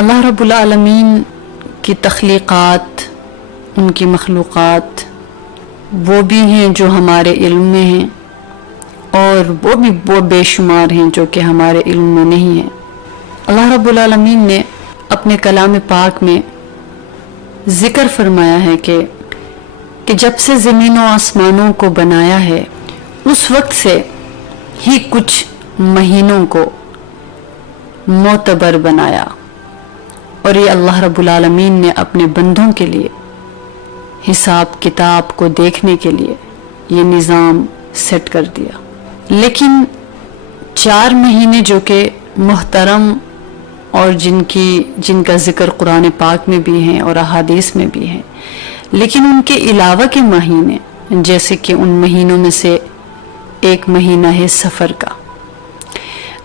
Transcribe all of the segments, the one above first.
اللہ رب العالمین کی تخلیقات، ان کی مخلوقات وہ بھی ہیں جو ہمارے علم میں ہیں، اور وہ بھی وہ بے شمار ہیں جو کہ ہمارے علم میں نہیں ہیں۔ اللہ رب العالمین نے اپنے کلام پاک میں ذکر فرمایا ہے کہ جب سے زمین و آسمانوں کو بنایا ہے اس وقت سے ہی کچھ مہینوں کو معتبر بنایا، اور یہ اللہ رب العالمین نے اپنے بندوں کے لیے حساب کتاب کو دیکھنے کے لیے یہ نظام سیٹ کر دیا۔ لیکن 4 مہینے جو کہ محترم اور جن کا ذکر قرآن پاک میں بھی ہیں اور احادیث میں بھی ہیں، لیکن ان کے علاوہ کے مہینے، جیسے کہ ان مہینوں میں سے ایک مہینہ ہے سفر کا،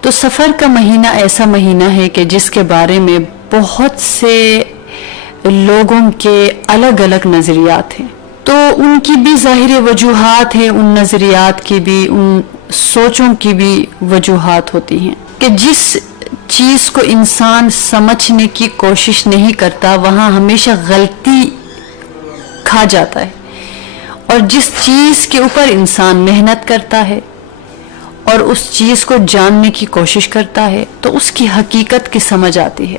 تو سفر کا مہینہ ایسا مہینہ ہے کہ جس کے بارے میں بہت سے لوگوں کے الگ الگ نظریات ہیں، تو ان کی بھی ظاہر وجوہات ہیں، ان نظریات کی بھی، ان سوچوں کی بھی وجوہات ہوتی ہیں کہ جس چیز کو انسان سمجھنے کی کوشش نہیں کرتا وہاں ہمیشہ غلطی کھا جاتا ہے، اور جس چیز کے اوپر انسان محنت کرتا ہے اور اس چیز کو جاننے کی کوشش کرتا ہے تو اس کی حقیقت کی سمجھ آتی ہے۔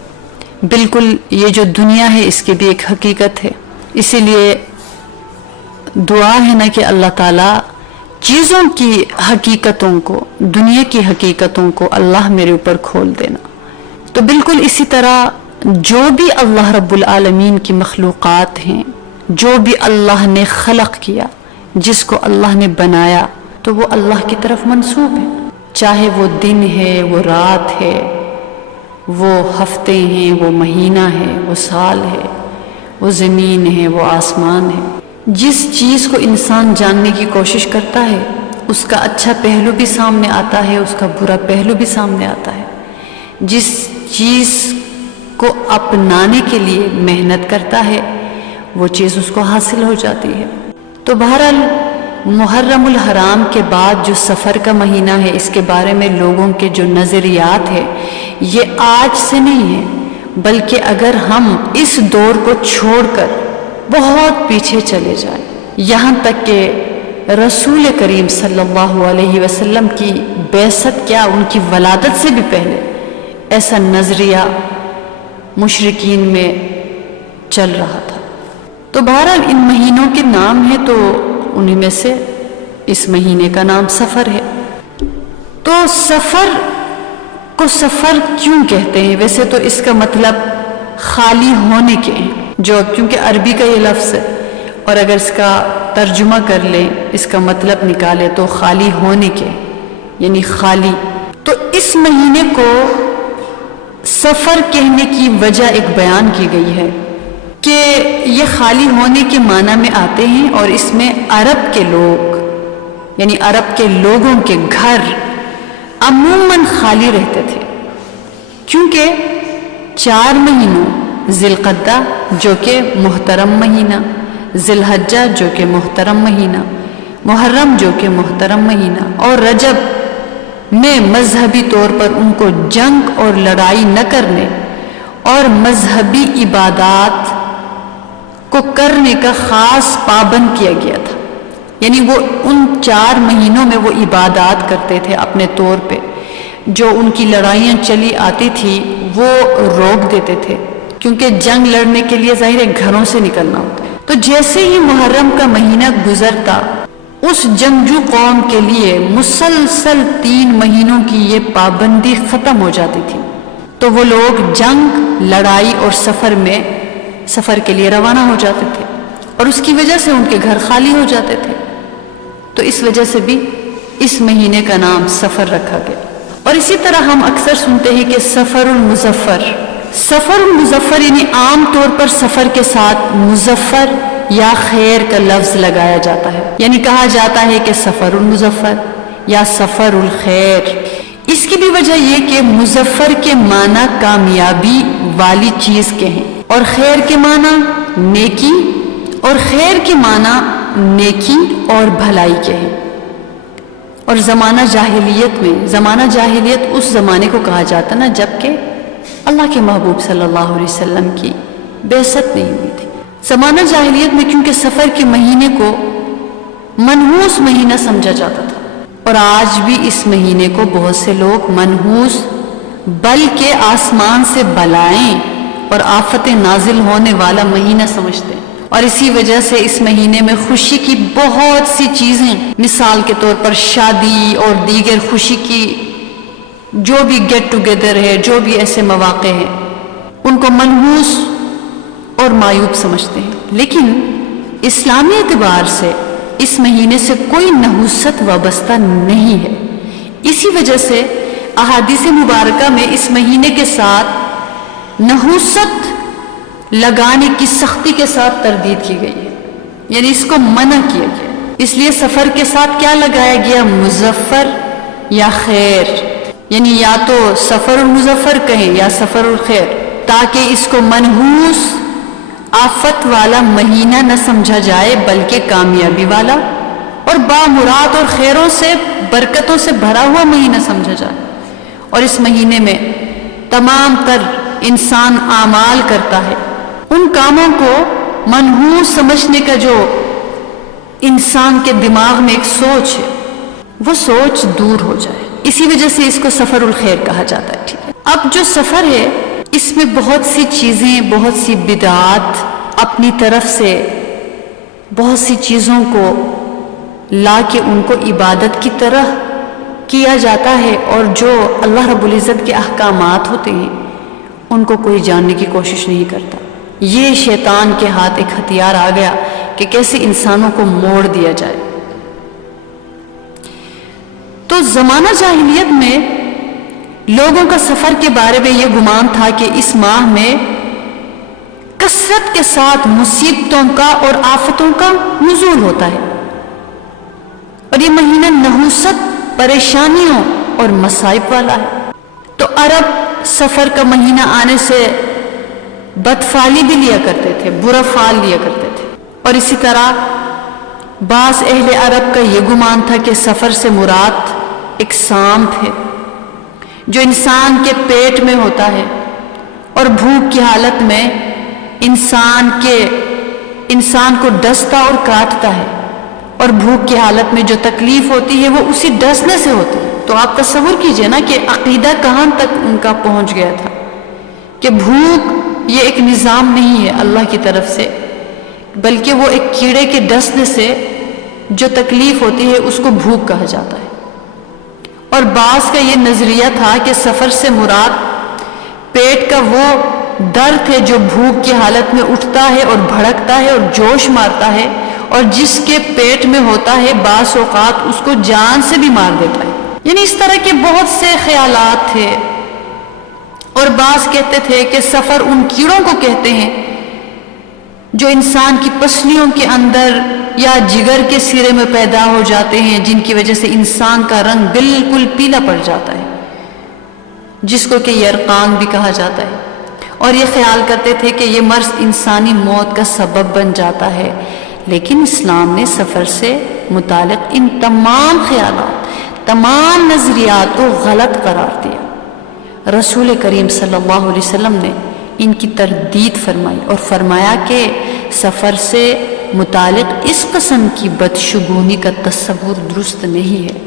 بالکل یہ جو دنیا ہے اس کی بھی ایک حقیقت ہے، اسی لیے دعا ہے نا کہ اللہ تعالیٰ چیزوں کی حقیقتوں کو، دنیا کی حقیقتوں کو اللہ میرے اوپر کھول دینا۔ تو بالکل اسی طرح جو بھی اللہ رب العالمین کی مخلوقات ہیں، جو بھی اللہ نے خلق کیا، جس کو اللہ نے بنایا، تو وہ اللہ کی طرف منسوب ہے، چاہے وہ دن ہے، وہ رات ہے، وہ ہفتے ہیں، وہ مہینہ ہے، وہ سال ہے، وہ زمین ہے، وہ آسمان ہے۔ جس چیز کو انسان جاننے کی کوشش کرتا ہے اس کا اچھا پہلو بھی سامنے آتا ہے، اس کا برا پہلو بھی سامنے آتا ہے۔ جس چیز کو اپنانے کے لیے محنت کرتا ہے وہ چیز اس کو حاصل ہو جاتی ہے۔ تو بہرحال محرم الحرام کے بعد جو سفر کا مہینہ ہے، اس کے بارے میں لوگوں کے جو نظریات ہے یہ آج سے نہیں ہے، بلکہ اگر ہم اس دور کو چھوڑ کر بہت پیچھے چلے جائیں، یہاں تک کہ رسول کریم صلی اللہ علیہ وسلم کی بعثت کیا، ان کی ولادت سے بھی پہلے ایسا نظریہ مشرکین میں چل رہا تھا۔ تو بہرحال ان مہینوں کے نام ہیں، تو انہی میں سے اس مہینے کا نام سفر ہے۔ تو سفر کو سفر کیوں کہتے ہیں؟ ویسے تو اس کا مطلب خالی ہونے کے ہیں، جو کیونکہ عربی کا یہ لفظ ہے، اور اگر اس کا ترجمہ کر لیں، اس کا مطلب نکالے تو خالی ہونے کے، یعنی خالی۔ تو اس مہینے کو سفر کہنے کی وجہ ایک بیان کی گئی ہے کہ یہ خالی ہونے کے معنی میں آتے ہیں، اور اس میں عرب کے لوگ، یعنی عرب کے لوگوں کے گھر عموماً خالی رہتے تھے، کیونکہ 4 مہینوں، ذی القعدہ جو کہ محترم مہینہ، ذی الحجہ جو کہ محترم مہینہ، محرم جو کہ محترم مہینہ، اور رجب میں مذہبی طور پر ان کو جنگ اور لڑائی نہ کرنے اور مذہبی عبادات کو کرنے کا خاص پابند کیا گیا تھا۔ یعنی وہ ان 4 مہینوں میں وہ عبادات کرتے تھے اپنے طور پہ، جو ان کی لڑائیاں چلی آتی تھی وہ روک دیتے تھے، کیونکہ جنگ لڑنے کے لیے ظاہر ہے گھروں سے نکلنا ہوتا ہے۔ تو جیسے ہی محرم کا مہینہ گزرتا، اس جنگجو قوم کے لیے مسلسل 3 مہینوں کی یہ پابندی ختم ہو جاتی تھی، تو وہ لوگ جنگ، لڑائی اور سفر کے لیے روانہ ہو جاتے تھے، اور اس کی وجہ سے ان کے گھر خالی ہو جاتے تھے۔ تو اس وجہ سے بھی اس مہینے کا نام سفر رکھا گیا۔ اور اسی طرح ہم اکثر سنتے ہیں کہ سفر المظفر یعنی عام طور پر سفر کے ساتھ مظفر یا خیر کا لفظ لگایا جاتا ہے، یعنی کہا جاتا ہے کہ سفر المظفر یا سفر الخیر۔ اس کی بھی وجہ یہ کہ مظفر کے معنی کامیابی والی چیز کے ہیں، اور خیر کے معنی نیکی، اور خیر کے معنی نیکی اور بھلائی کے ہیں۔ اور زمانہ جاہلیت اس زمانے کو کہا جاتا نا جب کہ اللہ کے محبوب صلی اللہ علیہ وسلم کی بعثت نہیں ہوئی تھی۔ زمانہ جاہلیت میں کیونکہ سفر کے مہینے کو منحوس مہینہ سمجھا جاتا تھا، اور آج بھی اس مہینے کو بہت سے لوگ منحوس بلکہ آسمان سے بلائیں اور آفتیں نازل ہونے والا مہینہ سمجھتے ہیں، اور اسی وجہ سے اس مہینے میں خوشی کی بہت سی چیزیں، مثال کے طور پر شادی اور دیگر خوشی کی جو بھی گیٹ ٹوگیدر ہے، جو بھی ایسے مواقع ہیں، ان کو منحوس اور معیوب سمجھتے ہیں۔ لیکن اسلامی اعتبار سے اس مہینے سے کوئی نحوست وابستہ نہیں ہے۔ اسی وجہ سے احادیث مبارکہ میں اس مہینے کے ساتھ نحوست لگانے کی سختی کے ساتھ تردید کی گئی ہے، یعنی اس کو منع کیا گیا۔ اس لیے سفر کے ساتھ کیا لگایا گیا؟ مظفر یا خیر، یعنی یا تو سفر المظفر کہیں یا سفر الخیر، تاکہ اس کو منحوس آفت والا مہینہ نہ سمجھا جائے بلکہ کامیابی والا اور بامراد اور خیروں سے، برکتوں سے بھرا ہوا مہینہ سمجھا جائے۔ اور اس مہینے میں تمام تر انسان اعمال کرتا ہے، ان کاموں کو منحوس سمجھنے کا جو انسان کے دماغ میں ایک سوچ ہے، وہ سوچ دور ہو جائے۔ اسی وجہ سے اس کو سفر الخیر کہا جاتا ہے، ٹھیک ہے۔ اب جو سفر ہے اس میں بہت سی چیزیں، بہت سی بدعات اپنی طرف سے بہت سی چیزوں کو لا کے ان کو عبادت کی طرح کیا جاتا ہے، اور جو اللہ رب العزت کے احکامات ہوتے ہیں ان کو کوئی جاننے کی کوشش نہیں کرتا۔ یہ شیطان کے ہاتھ ایک ہتھیار آ گیا کہ کیسے انسانوں کو موڑ دیا جائے۔ تو زمانہ جاہلیت میں لوگوں کا سفر کے بارے میں یہ گمان تھا کہ اس ماہ میں کثرت کے ساتھ مصیبتوں کا اور آفتوں کا نزول ہوتا ہے، اور یہ مہینہ نحوست، پریشانیوں اور مصائب والا ہے۔ تو عرب سفر کا مہینہ آنے سے بدفعلی بھی لیا کرتے تھے، برا فعل لیا کرتے تھے، اور اسی طرح بعض اہل عرب کا یہ گمان تھا کہ سفر سے مراد ایک سانپ ہے جو انسان کے پیٹ میں ہوتا ہے، اور بھوک کی حالت میں انسان کو ڈستا اور کاٹتا ہے، اور بھوک کی حالت میں جو تکلیف ہوتی ہے وہ اسی ڈسنے سے ہوتی ہے۔ تو آپ تصور کیجئے نا کہ عقیدہ کہاں تک ان کا پہنچ گیا تھا کہ بھوک یہ ایک نظام نہیں ہے اللہ کی طرف سے، بلکہ وہ ایک کیڑے کے ڈسنے سے جو تکلیف ہوتی ہے اس کو بھوک کہا جاتا ہے۔ اور بعض کا یہ نظریہ تھا کہ سفر سے مراد پیٹ کا وہ درد ہے جو بھوک کی حالت میں اٹھتا ہے اور بھڑکتا ہے اور جوش مارتا ہے، اور جس کے پیٹ میں ہوتا ہے بعض اوقات اس کو جان سے بھی مار دیتا ہے۔ یعنی اس طرح کے بہت سے خیالات تھے، اور بعض کہتے تھے کہ سفر ان کیڑوں کو کہتے ہیں جو انسان کی پسلیوں کے اندر یا جگر کے سرے میں پیدا ہو جاتے ہیں، جن کی وجہ سے انسان کا رنگ بالکل پیلا پڑ جاتا ہے، جس کو کہ یرقان بھی کہا جاتا ہے۔ اور یہ خیال کرتے تھے کہ یہ مرض انسانی موت کا سبب بن جاتا ہے۔ لیکن اسلام نے سفر سے متعلق ان تمام خیالات، تمام نظریات کو غلط قرار دیا۔ رسول کریم صلی اللہ علیہ وسلم نے ان کی تردید فرمائی اور فرمایا کہ سفر سے متعلق اس قسم کی بدشگونی کا تصور درست نہیں ہے۔